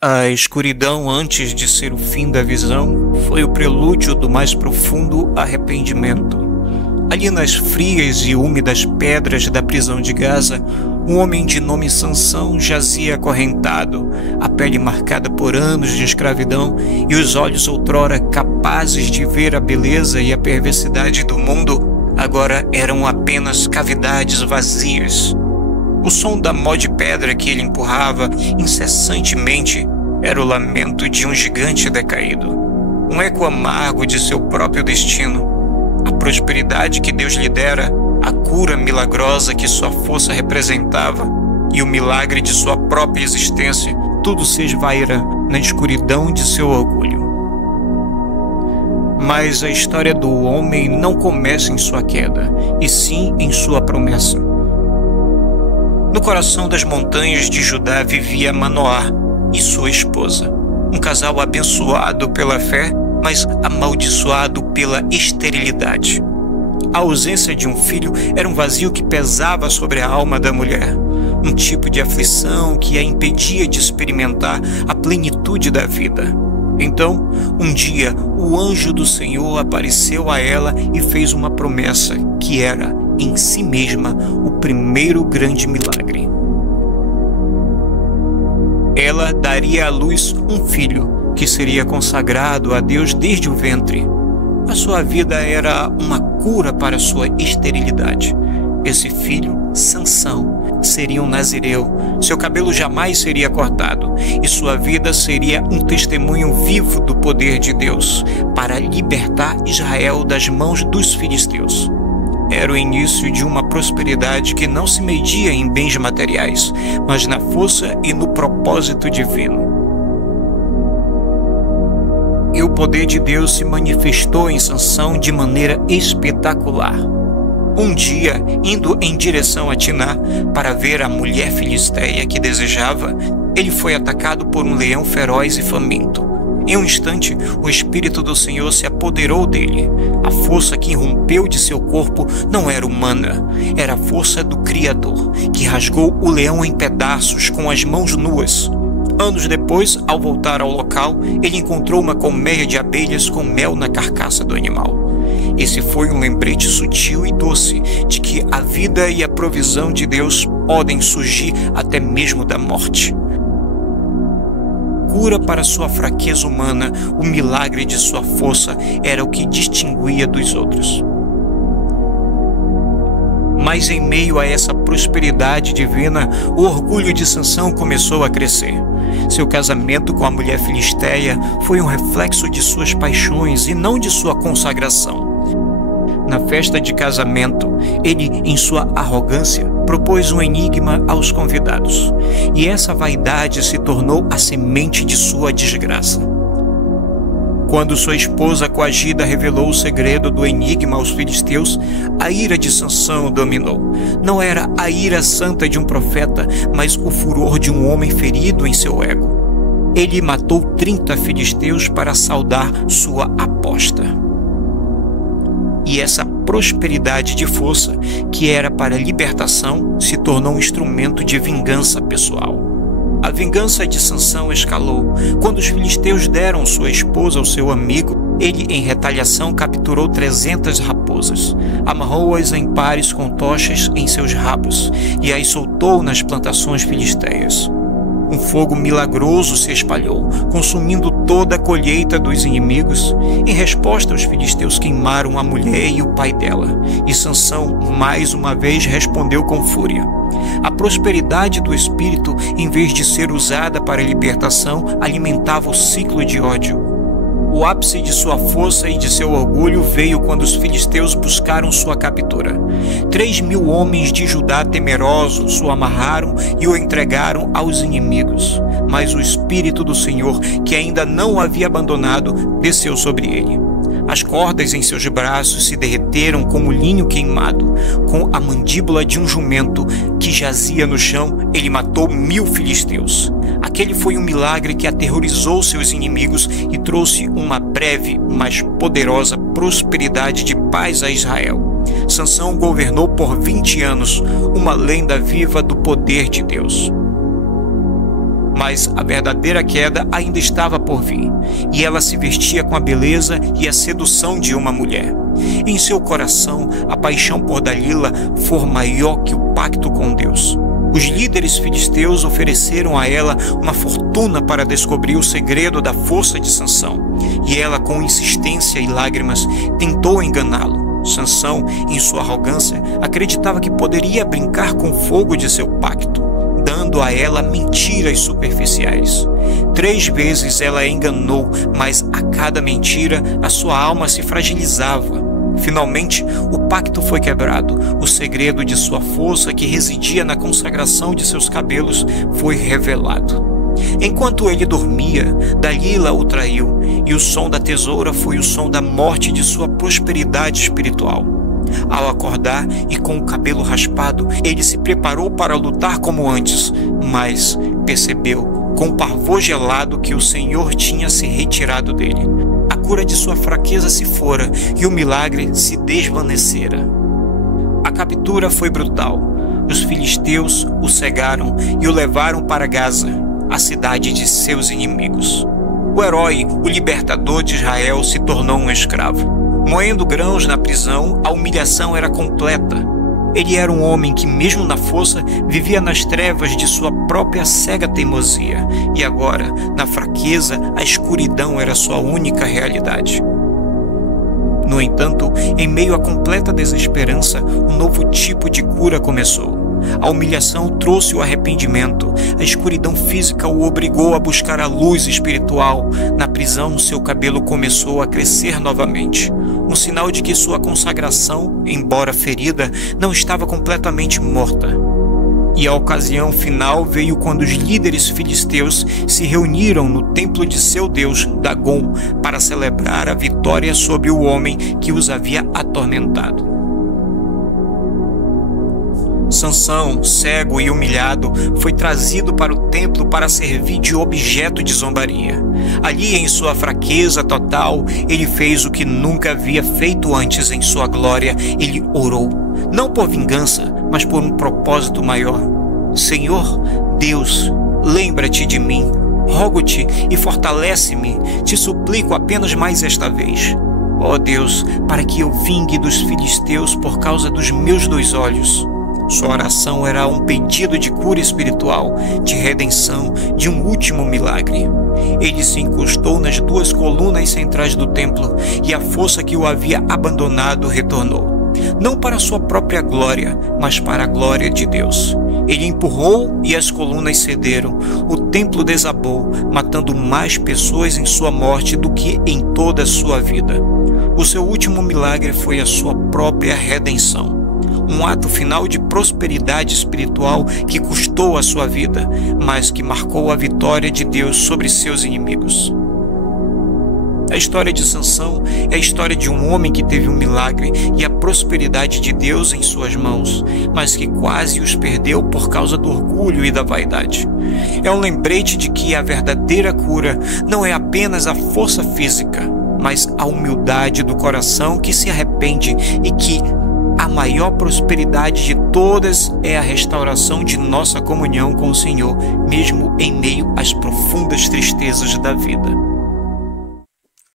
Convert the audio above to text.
A escuridão antes de ser o fim da visão foi o prelúdio do mais profundo arrependimento. Ali nas frias e úmidas pedras da prisão de Gaza, um homem de nome Sansão jazia acorrentado, a pele marcada por anos de escravidão e os olhos outrora capazes de ver a beleza e a perversidade do mundo, agora eram apenas cavidades vazias. O som da mó de pedra que ele empurrava incessantemente era o lamento de um gigante decaído, um eco amargo de seu próprio destino. A prosperidade que Deus lhe dera, a cura milagrosa que sua força representava e o milagre de sua própria existência, tudo se esvaíra na escuridão de seu orgulho. Mas a história do homem não começa em sua queda, e sim em sua promessa. No coração das montanhas de Judá vivia Manoá e sua esposa, um casal abençoado pela fé, mas amaldiçoado pela esterilidade. A ausência de um filho era um vazio que pesava sobre a alma da mulher, um tipo de aflição que a impedia de experimentar a plenitude da vida. Então, um dia, o anjo do Senhor apareceu a ela e fez uma promessa que era, em si mesma, o primeiro grande milagre. Ela daria à luz um filho, que seria consagrado a Deus desde o ventre. A sua vida era uma cura para sua esterilidade. Esse filho, Sansão, seria um nazireu. Seu cabelo jamais seria cortado e sua vida seria um testemunho vivo do poder de Deus para libertar Israel das mãos dos filisteus. Era o início de uma prosperidade que não se media em bens materiais, mas na força e no propósito divino. E o poder de Deus se manifestou em Sansão de maneira espetacular. Um dia, indo em direção a Tiná para ver a mulher filisteia que desejava, ele foi atacado por um leão feroz e faminto. Em um instante, o Espírito do Senhor se apoderou dele. A força que irrompeu de seu corpo não era humana, era a força do Criador, que rasgou o leão em pedaços com as mãos nuas. Anos depois, ao voltar ao local, ele encontrou uma colmeia de abelhas com mel na carcaça do animal. Esse foi um lembrete sutil e doce de que a vida e a provisão de Deus podem surgir até mesmo da morte. Cura para sua fraqueza humana, o milagre de sua força era o que distinguia dos outros. Mas em meio a essa prosperidade divina, o orgulho de Sansão começou a crescer. Seu casamento com a mulher filisteia foi um reflexo de suas paixões e não de sua consagração. Na festa de casamento, ele, em sua arrogância, propôs um enigma aos convidados, e essa vaidade se tornou a semente de sua desgraça. Quando sua esposa coagida revelou o segredo do enigma aos filisteus, a ira de Sansão dominou. Não era a ira santa de um profeta, mas o furor de um homem ferido em seu ego. Ele matou 30 filisteus para saldar sua aposta. E essa prosperidade de força, que era para libertação, se tornou um instrumento de vingança pessoal. A vingança de Sansão escalou. Quando os filisteus deram sua esposa ao seu amigo, ele, em retaliação, capturou 300 raposas, amarrou-as em pares com tochas em seus rabos e as soltou nas plantações filisteias. Um fogo milagroso se espalhou, consumindo toda a colheita dos inimigos. Em resposta, os filisteus queimaram a mulher e o pai dela, e Sansão mais uma vez respondeu com fúria. A prosperidade do espírito, em vez de ser usada para a libertação, alimentava o ciclo de ódio. O ápice de sua força e de seu orgulho veio quando os filisteus buscaram sua captura. 3.000 homens de Judá temerosos o amarraram e o entregaram aos inimigos. Mas o Espírito do Senhor, que ainda não o havia abandonado, desceu sobre ele. As cordas em seus braços se derreteram como linho queimado. Com a mandíbula de um jumento que jazia no chão, ele matou 1.000 filisteus. Aquele foi um milagre que aterrorizou seus inimigos e trouxe uma breve, mas poderosa prosperidade de paz a Israel. Sansão governou por 20 anos, uma lenda viva do poder de Deus. Mas a verdadeira queda ainda estava por vir, e ela se vestia com a beleza e a sedução de uma mulher. Em seu coração, a paixão por Dalila foi maior que o pacto com Deus. Os líderes filisteus ofereceram a ela uma fortuna para descobrir o segredo da força de Sansão, e ela, com insistência e lágrimas, tentou enganá-lo. Sansão, em sua arrogância, acreditava que poderia brincar com o fogo de seu pacto, dando a ela mentiras superficiais. 3 vezes ela a enganou, mas a cada mentira a sua alma se fragilizava. Finalmente, o pacto foi quebrado. O segredo de sua força, que residia na consagração de seus cabelos, foi revelado. Enquanto ele dormia, Dalila o traiu, e o som da tesoura foi o som da morte de sua prosperidade espiritual. Ao acordar e com o cabelo raspado, ele se preparou para lutar como antes, mas percebeu, com pavor gelado, que o Senhor tinha se retirado dele. A cura de sua fraqueza se fora e o milagre se desvanecera. A captura foi brutal. Os filisteus o cegaram e o levaram para Gaza, a cidade de seus inimigos. O herói, o libertador de Israel, se tornou um escravo. Moendo grãos na prisão, a humilhação era completa. Ele era um homem que, mesmo na força, vivia nas trevas de sua própria cega teimosia. E agora, na fraqueza, a escuridão era sua única realidade. No entanto, em meio à completa desesperança, um novo tipo de cura começou. A humilhação trouxe o arrependimento. A escuridão física o obrigou a buscar a luz espiritual. Na prisão, seu cabelo começou a crescer novamente. Um sinal de que sua consagração, embora ferida, não estava completamente morta. E a ocasião final veio quando os líderes filisteus se reuniram no templo de seu deus, Dagom, para celebrar a vitória sobre o homem que os havia atormentado. Sansão, cego e humilhado, foi trazido para o templo para servir de objeto de zombaria. Ali, em sua fraqueza total, ele fez o que nunca havia feito antes em sua glória. Ele orou, não por vingança, mas por um propósito maior. Senhor, Deus, lembra-te de mim. Rogo-te e fortalece-me. Te suplico apenas mais esta vez. Ó Deus, para que eu vingue dos filisteus por causa dos meus 2 olhos. Sua oração era um pedido de cura espiritual, de redenção, de um último milagre. Ele se encostou nas 2 colunas centrais do templo e a força que o havia abandonado retornou. Não para sua própria glória, mas para a glória de Deus. Ele empurrou e as colunas cederam. O templo desabou, matando mais pessoas em sua morte do que em toda a sua vida. O seu último milagre foi a sua própria redenção. Um ato final de prosperidade espiritual que custou a sua vida, mas que marcou a vitória de Deus sobre seus inimigos. A história de Sansão é a história de um homem que teve um milagre e a prosperidade de Deus em suas mãos, mas que quase os perdeu por causa do orgulho e da vaidade. É um lembrete de que a verdadeira cura não é apenas a força física, mas a humildade do coração que se arrepende, e que a maior prosperidade de todas é a restauração de nossa comunhão com o Senhor, mesmo em meio às profundas tristezas da vida.